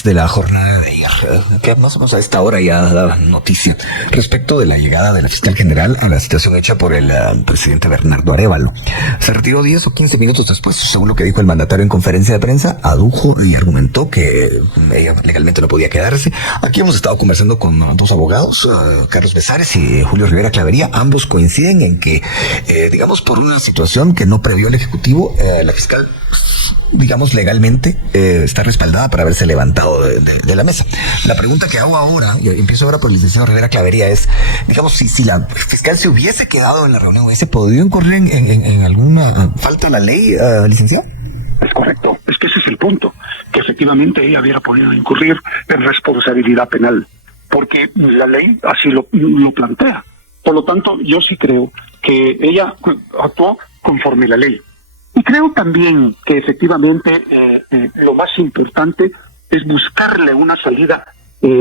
análisis de la jornada de ayer, que más o menos a esta hora ya da noticia respecto de la llegada de la fiscal general a la citación hecha por el presidente Bernardo Arévalo. Se retiró 10 o 15 minutos después, según lo que dijo el mandatario en conferencia de prensa, adujo y argumentó que ella legalmente no podía quedarse. Aquí hemos estado conversando con dos abogados, Carlos Besares y Julio Rivera Clavería. Ambos coinciden en que, digamos, por una situación que no previó el Ejecutivo, la fiscal, digamos, legalmente está respaldada para haberse levantado de la mesa. La pregunta que hago ahora, y empiezo ahora por el licenciado Rivera Clavería, es, digamos, si la fiscal se hubiese quedado en la reunión, ¿hubiese podido incurrir en alguna falta a la ley, licenciado? Es correcto, es que ese es el punto, que efectivamente ella hubiera podido incurrir en responsabilidad penal, porque la ley así lo plantea. Por lo tanto, yo sí creo que ella actuó conforme la ley. Y creo también que efectivamente lo más importante es buscarle una salida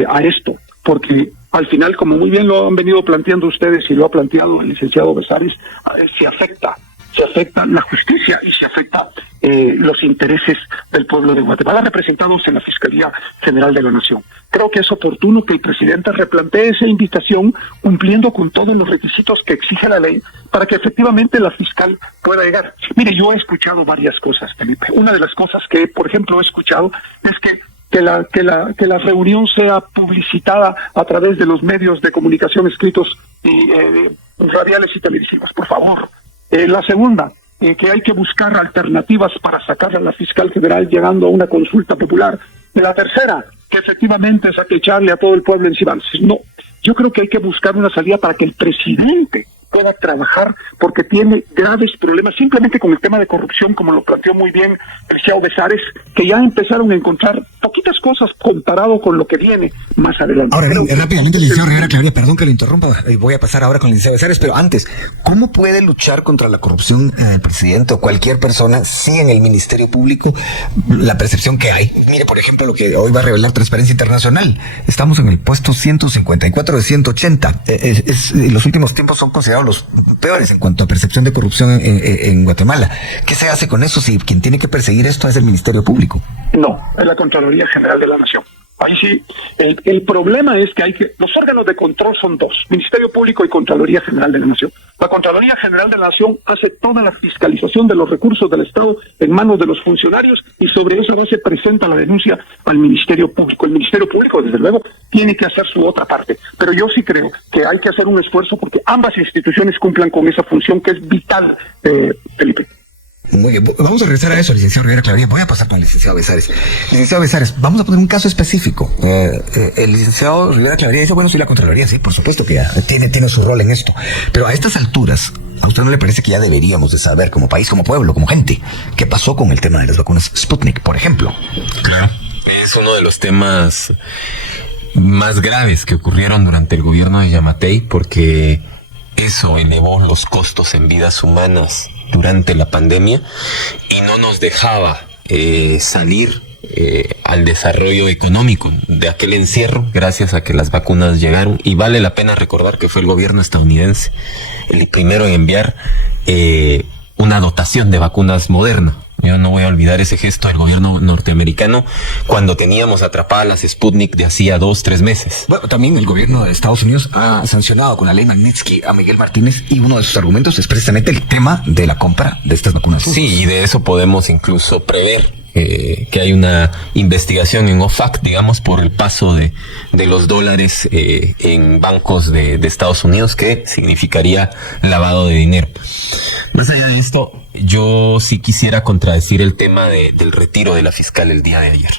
a esto, porque al final, como muy bien lo han venido planteando ustedes y lo ha planteado el licenciado Besares, se afecta la justicia y se afecta los intereses del pueblo de Guatemala representados en la Fiscalía General de la Nación. Creo que es oportuno que el presidente replantee esa invitación cumpliendo con todos los requisitos que exige la ley para que efectivamente la fiscal pueda llegar. Mire, yo he escuchado varias cosas, Felipe. Una de las cosas que, por ejemplo, he escuchado es que la reunión sea publicitada a través de los medios de comunicación escritos y radiales y televisivos. Por favor. La segunda, que hay que buscar alternativas para sacar a la fiscal general llegando a una consulta popular. La tercera, que efectivamente es a que echarle a todo el pueblo encima. No, yo creo que hay que buscar una salida para que el presidente pueda trabajar, porque tiene graves problemas simplemente con el tema de corrupción, como lo planteó muy bien el licenciado Besares, que ya empezaron a encontrar poquitas cosas comparado con lo que viene más adelante. Ahora, rápidamente, el licenciado Rivera Clavería, perdón que lo interrumpa, voy a pasar ahora con el licenciado Besares, pero antes, ¿cómo puede luchar contra la corrupción el presidente o cualquier persona si en el Ministerio Público la percepción que hay? Mire, por ejemplo, lo que hoy va a revelar Transparencia Internacional. Estamos en el puesto 154 de 180. En los últimos tiempos son considerados los peores en cuanto a percepción de corrupción en Guatemala. ¿Qué se hace con eso si quien tiene que perseguir esto es el Ministerio Público? No, es la Contraloría General de la Nación. Ahí sí, el problema es que los órganos de control son dos, Ministerio Público y Contraloría General de la Nación. La Contraloría General de la Nación hace toda la fiscalización de los recursos del Estado en manos de los funcionarios y sobre esa base presenta la denuncia al Ministerio Público. El Ministerio Público, desde luego, tiene que hacer su otra parte. Pero yo sí creo que hay que hacer un esfuerzo porque ambas instituciones cumplan con esa función que es vital, Felipe. Muy bien, vamos a regresar a eso, licenciado Rivera Clavería. Voy a pasar para el licenciado Besares. Licenciado Besares, vamos a poner un caso específico. El licenciado Rivera Clavería dice, bueno, sí, la Contraloría, sí, por supuesto que ya tiene su rol en esto. Pero a estas alturas, ¿a usted no le parece que ya deberíamos de saber, como país, como pueblo, como gente, qué pasó con el tema de las vacunas Sputnik, por ejemplo? Claro, es uno de los temas más graves que ocurrieron durante el gobierno de Yamatei, porque eso elevó los costos en vidas humanas durante la pandemia y no nos dejaba salir al desarrollo económico de aquel encierro gracias a que las vacunas llegaron. Y vale la pena recordar que fue el gobierno estadounidense el primero en enviar una dotación de vacunas Moderna. Yo no voy a olvidar ese gesto del gobierno norteamericano cuando teníamos atrapadas las Sputnik de hacía 2-3 meses. Bueno, también el gobierno de Estados Unidos ha sancionado con la ley Magnitsky a Miguel Martínez y uno de sus argumentos es precisamente el tema de la compra de estas vacunas. Sí, y de eso podemos incluso prever que hay una investigación en OFAC, digamos, por el paso de los dólares en bancos de Estados Unidos, que significaría lavado de dinero. Más allá de esto, yo sí quisiera contradecir el tema del retiro de la fiscal el día de ayer.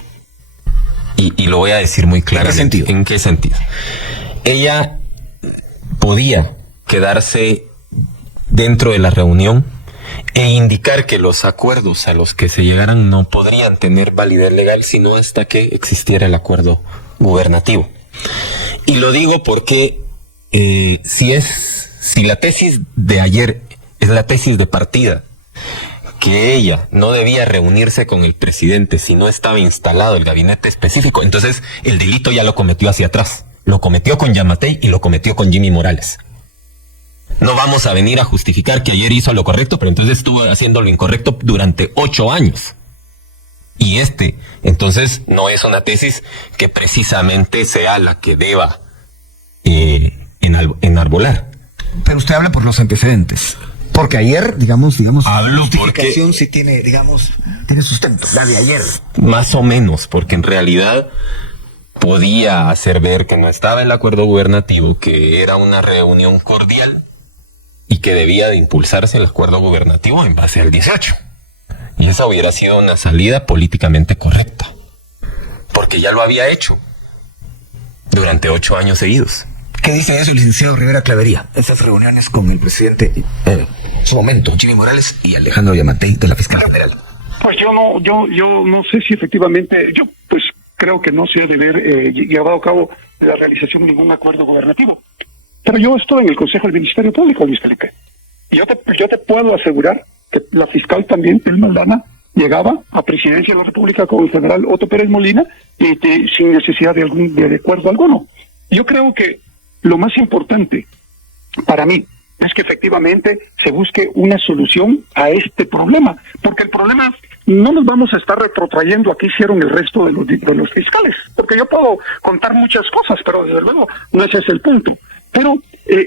Y lo voy a decir muy claramente. ¿En qué sentido? Ella podía quedarse dentro de la reunión e indicar que los acuerdos a los que se llegaran no podrían tener validez legal sino hasta que existiera el acuerdo gubernativo. Y lo digo porque si la tesis de ayer es la tesis de partida, que ella no debía reunirse con el presidente si no estaba instalado el gabinete específico, entonces el delito ya lo cometió hacia atrás. Lo cometió con Yamatei y lo cometió con Jimmy Morales. No vamos a venir a justificar que ayer hizo lo correcto, pero entonces estuvo haciendo lo incorrecto durante 8 años. Y entonces, no es una tesis que precisamente sea la que deba enarbolar. Pero usted habla por los antecedentes. Porque ayer, digamos, hablo justificación porque sí tiene, tiene sustento, la de ayer. más o menos, porque en realidad podía hacer ver que no estaba el acuerdo gubernativo, que era una reunión cordial y que debía de impulsarse el acuerdo gubernativo en base al 18. Y esa hubiera sido una salida políticamente correcta, porque ya lo había hecho durante 8 años seguidos. ¿Qué dice eso el licenciado Rivera Clavería? Esas reuniones con el presidente, en su momento, Jimmy Morales y Alejandro Yamatei de la Fiscalía General. Pues yo no sé si efectivamente, yo pues creo que no se ha de haber llevado a cabo la realización de ningún acuerdo gubernativo. Pero yo estoy en el Consejo del Ministerio Público, Luis Felipe. Y yo te puedo asegurar que la fiscal también, Telma Aldana, llegaba a Presidencia de la República con el general Otto Pérez Molina sin necesidad de acuerdo alguno. Yo creo que lo más importante para mí es que efectivamente se busque una solución a este problema, porque el problema no nos vamos a estar retrotrayendo a qué hicieron el resto de los fiscales, porque yo puedo contar muchas cosas, pero desde luego no ese es el punto. Pero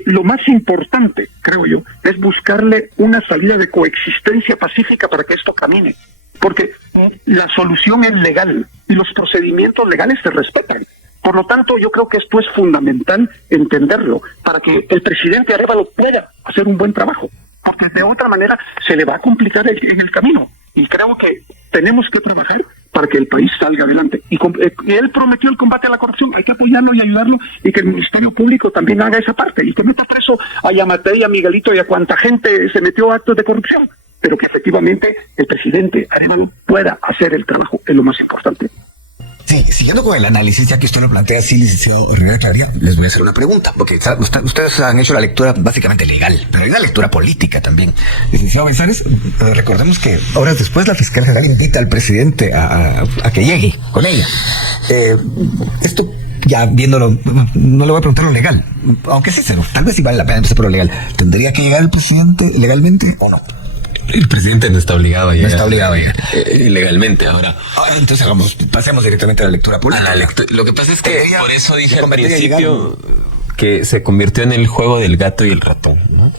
lo más importante, creo yo, es buscarle una salida de coexistencia pacífica para que esto camine, porque la solución es legal y los procedimientos legales se respetan. Por lo tanto, yo creo que esto es fundamental entenderlo para que el presidente Arévalo pueda hacer un buen trabajo, porque de otra manera se le va a complicar en el camino. Y creo que tenemos que trabajar para que el país salga adelante. Y él prometió el combate a la corrupción, hay que apoyarlo y ayudarlo, y que el Ministerio Público también haga esa parte, y que meta preso a Yamatei, a Miguelito y a cuanta gente se metió a actos de corrupción, pero que efectivamente el presidente Arévalo pueda hacer el trabajo, es lo más importante. Sí, siguiendo con el análisis, ya que usted lo plantea así, licenciado Rivera Clavería, les voy a hacer una pregunta, porque ustedes han hecho la lectura básicamente legal, pero hay una lectura política también. Licenciado Bezares, recordemos que horas después la Fiscalía General invita al presidente a que llegue con ella. Esto, ya viéndolo, no le voy a preguntar lo legal, aunque es sincero, tal vez sí vale la pena empezar por lo legal. ¿Tendría que llegar el presidente legalmente o no? El presidente no está obligado a llegar. No está obligado a llegar. Legalmente, ahora. Entonces pasemos directamente a la lectura política. Lo que pasa es que por eso dije al principio que se convirtió en el juego del gato y el ratón, ¿no?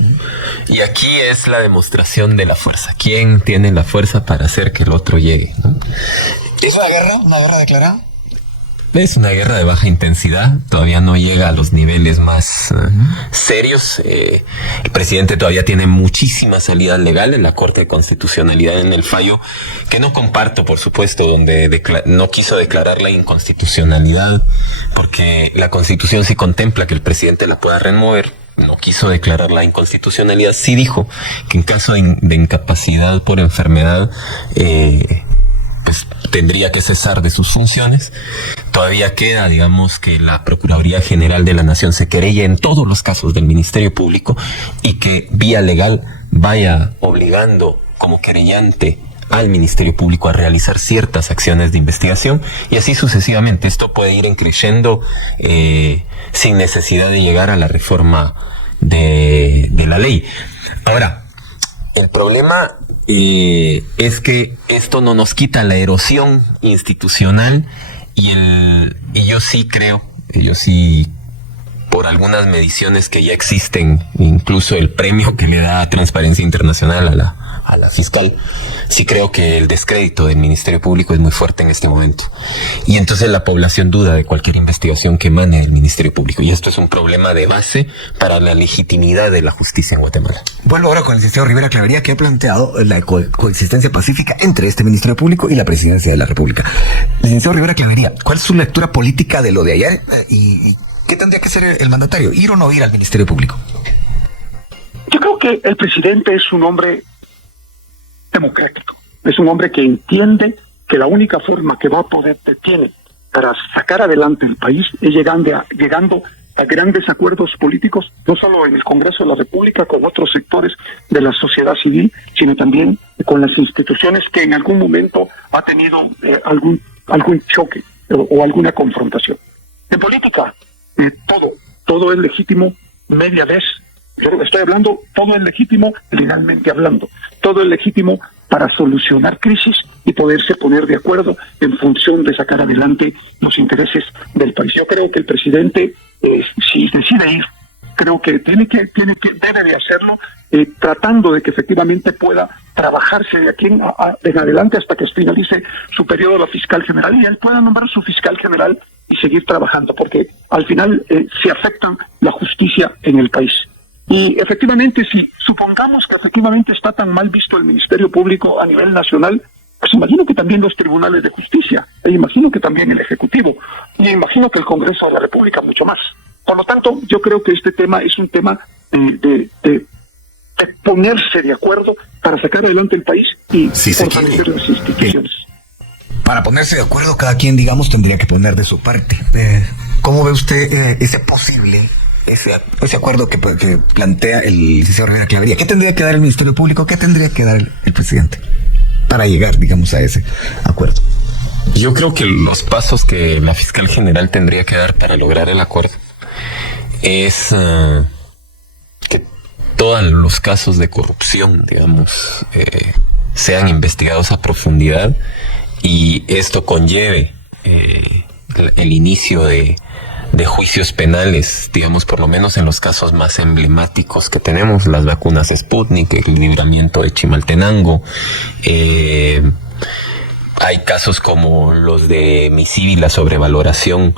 Y aquí es la demostración de la fuerza. ¿Quién tiene la fuerza para hacer que el otro llegue, ¿no? ¿Es una guerra declarada? Es una guerra de baja intensidad, todavía no llega a los niveles más serios. El presidente todavía tiene muchísimas salidas legales. La Corte de Constitucionalidad en el fallo, que no comparto, por supuesto, donde no quiso declarar la inconstitucionalidad, porque la Constitución sí contempla que el presidente la pueda remover. No quiso declarar la inconstitucionalidad, sí dijo que en caso de incapacidad por enfermedad, pues tendría que cesar de sus funciones. Todavía queda, digamos, que la Procuraduría General de la Nación se querelle en todos los casos del Ministerio Público y que vía legal vaya obligando como querellante al Ministerio Público a realizar ciertas acciones de investigación, y así sucesivamente. Esto puede ir creciendo sin necesidad de llegar a la reforma de la ley. Ahora, el problema es que esto no nos quita la erosión institucional y yo sí creo, por algunas mediciones que ya existen, incluso el premio que le da Transparencia Internacional a la fiscal, sí creo que el descrédito del Ministerio Público es muy fuerte en este momento. Y entonces la población duda de cualquier investigación que emane del Ministerio Público. Y esto es un problema de base para la legitimidad de la justicia en Guatemala. Vuelvo ahora con el licenciado Rivera Clavería, que ha planteado la coexistencia pacífica entre este Ministerio Público y la Presidencia de la República. Licenciado Rivera Clavería, ¿cuál es su lectura política de lo de ayer? ¿Y qué tendría que hacer el mandatario? ¿Ir o no ir al Ministerio Público? Yo creo que el presidente es un hombre democrático, es un hombre que entiende que la única forma que tiene para sacar adelante el país es llegando a grandes acuerdos políticos, no solo en el Congreso de la República, con otros sectores de la sociedad civil, sino también con las instituciones que en algún momento ha tenido algún choque o alguna confrontación. En política, todo es legítimo media vez. Yo estoy hablando, todo es legítimo legalmente hablando. Todo es legítimo para solucionar crisis y poderse poner de acuerdo en función de sacar adelante los intereses del país. Yo creo que el presidente, si decide ir, creo que debe de hacerlo tratando de que efectivamente pueda trabajarse de aquí en adelante hasta que finalice su periodo la fiscal general y él pueda nombrar su fiscal general y seguir trabajando, porque al final se afecta la justicia en el país. Y efectivamente, si supongamos que efectivamente está tan mal visto el Ministerio Público a nivel nacional, pues imagino que también los tribunales de justicia, e imagino que también el Ejecutivo, y imagino que el Congreso de la República mucho más. Por lo tanto, yo creo que este tema es un tema de ponerse de acuerdo para sacar adelante el país y fortalecer las instituciones. Para ponerse de acuerdo, cada quien, digamos, tendría que poner de su parte. ¿Cómo ve usted ese acuerdo que plantea el licenciado Rivera Clavería? ¿Qué tendría que dar el Ministerio Público? ¿Qué tendría que dar el presidente para llegar, digamos, a ese acuerdo? Yo creo que los pasos que la fiscal general tendría que dar para lograr el acuerdo es que todos los casos de corrupción, digamos, sean investigados a profundidad y esto conlleve el inicio de juicios penales, digamos, por lo menos en los casos más emblemáticos que tenemos, las vacunas Sputnik, el libramiento de Chimaltenango. Hay casos como los de Misivi y la sobrevaloración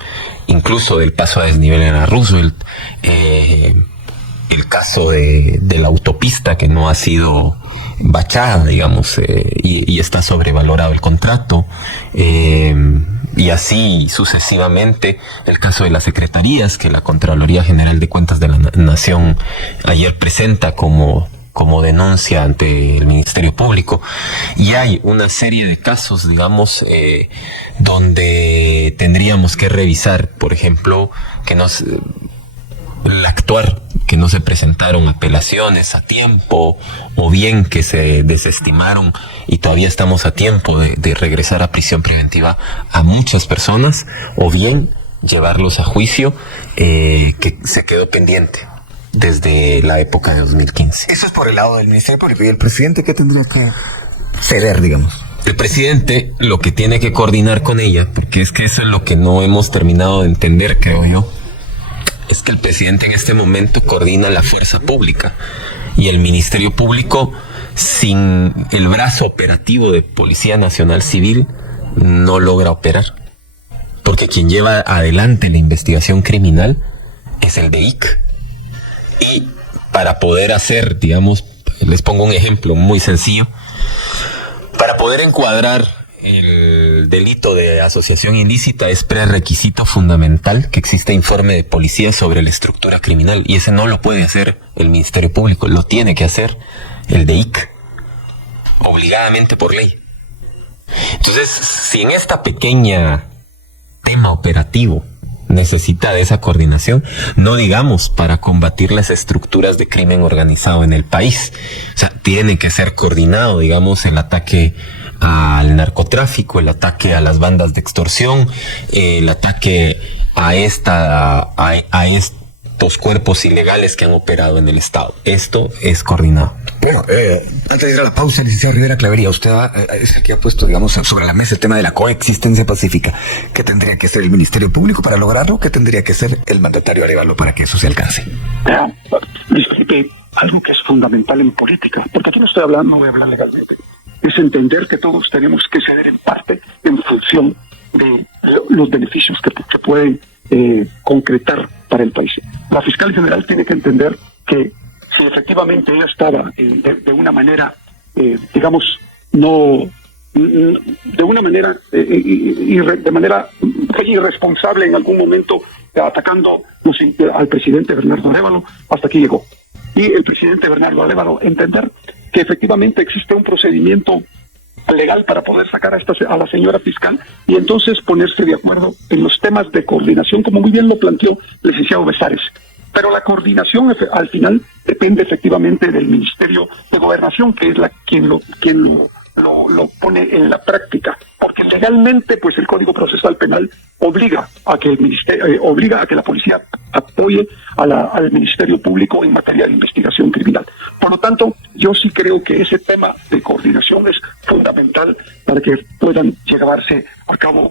incluso del paso a desnivel en la Roosevelt, el caso de la autopista que no ha sido bachada, digamos, y está sobrevalorado el contrato, y así sucesivamente el caso de las secretarías que la Contraloría General de Cuentas de la Nación ayer presenta como denuncia ante el Ministerio Público. Y hay una serie de casos, digamos, donde tendríamos que revisar, por ejemplo, que no se presentaron apelaciones a tiempo, o bien que se desestimaron y todavía estamos a tiempo de regresar a prisión preventiva a muchas personas, o bien llevarlos a juicio que se quedó pendiente desde la época de 2015. Eso es por el lado del Ministerio Público. ¿Y el presidente qué tendría que ceder, digamos? El presidente lo que tiene que coordinar con ella, porque es que eso es lo que no hemos terminado de entender, creo yo, es que el presidente en este momento coordina la fuerza pública y el Ministerio Público, sin el brazo operativo de Policía Nacional Civil, no logra operar, porque quien lleva adelante la investigación criminal es el DEIC. Y para poder hacer, digamos, les pongo un ejemplo muy sencillo, para poder encuadrar el delito de asociación ilícita es prerequisito fundamental que exista informe de policía sobre la estructura criminal, y ese no lo puede hacer el Ministerio Público, lo tiene que hacer el DEIC, obligadamente por ley. Entonces, si en esta pequeña tema operativo necesita de esa coordinación, no digamos para combatir las estructuras de crimen organizado en el país. O sea, tiene que ser coordinado, digamos, el ataque al narcotráfico, el ataque a las bandas de extorsión, el ataque a estos cuerpos ilegales que han operado en el Estado. Esto es coordinado. Bueno, antes de ir a la pausa, licenciado Rivera Clavería, usted es el que ha puesto, digamos, sobre la mesa el tema de la coexistencia pacífica. ¿Qué tendría que hacer el Ministerio Público para lograrlo? ¿Qué tendría que hacer el mandatario Arévalo para que eso se alcance? Disculpe, algo que es fundamental en política, porque aquí no estoy hablando, no voy a hablar legalmente, es entender que todos tenemos que ceder en parte en función de los beneficios que pueden concretar para el país. La fiscal general tiene que entender que si efectivamente ella estaba de una manera, digamos, no de una manera de manera irresponsable en algún momento atacando al presidente Bernardo Arévalo, hasta aquí llegó. Y el presidente Bernardo Arévalo entender que efectivamente existe un procedimiento legal para poder sacar a la señora fiscal y entonces ponerse de acuerdo en los temas de coordinación, como muy bien lo planteó el licenciado Besares. Pero la coordinación al final depende efectivamente del Ministerio de Gobernación, que es quien lo pone en la práctica, porque legalmente pues el Código Procesal Penal obliga a que la policía apoye al Ministerio Público en materia de investigación criminal. Por lo tanto, yo sí creo que ese tema de coordinación es fundamental para que puedan llevarse a cabo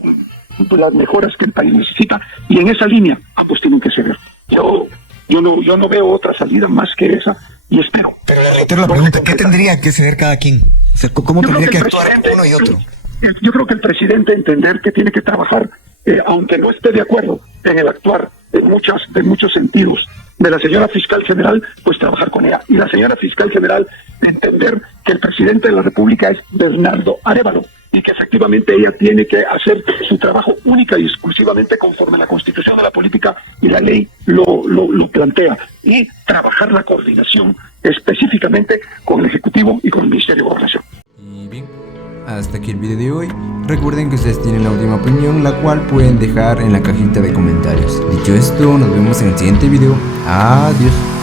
las mejoras que el país necesita, y en esa línea ambos tienen que ceder. Yo no veo otra salida más que esa, y espero. Pero le reitero la pregunta, ¿qué tendría que ceder cada quien? O sea, ¿cómo tendría que actuar uno y otro? Yo creo que el presidente entender que tiene que trabajar, aunque no esté de acuerdo en el actuar de muchos sentidos de la señora fiscal general, pues trabajar con ella. Y la señora fiscal general entender que el presidente de la República es Bernardo Arévalo y que efectivamente ella tiene que hacer su trabajo única y exclusivamente conforme la Constitución de la política y la ley lo plantea, y trabajar la coordinación específicamente con el Ejecutivo y con el Ministerio de Gobernación. Y bien, hasta aquí el video de hoy. Recuerden que ustedes tienen la última opinión, la cual pueden dejar en la cajita de comentarios. Dicho esto, nos vemos en el siguiente video. Adiós.